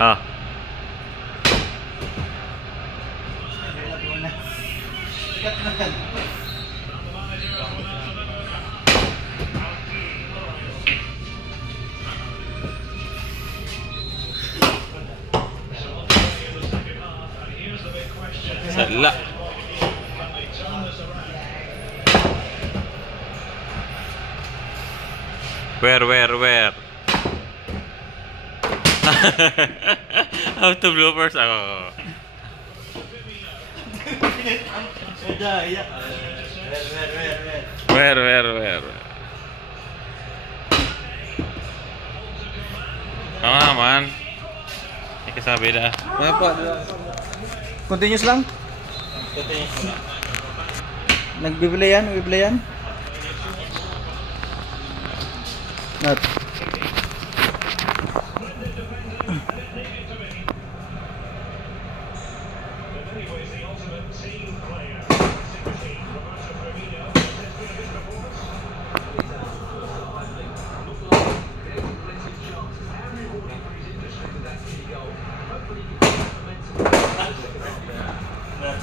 Ah. Sala. Where? How to bloopers ako. Where? Ako naman. May kasabi na. May pa. Continuous lang. Nagbibili yan. Not.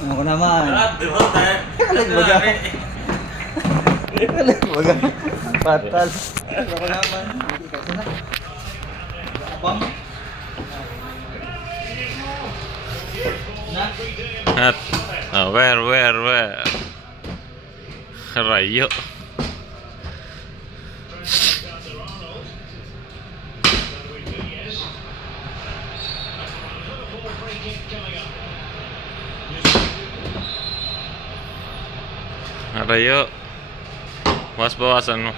Ako naman. Alag baga. Patal. Ako naman. Kasi na. Abang. At, where? Rayo. Rayo. Bawasan mo.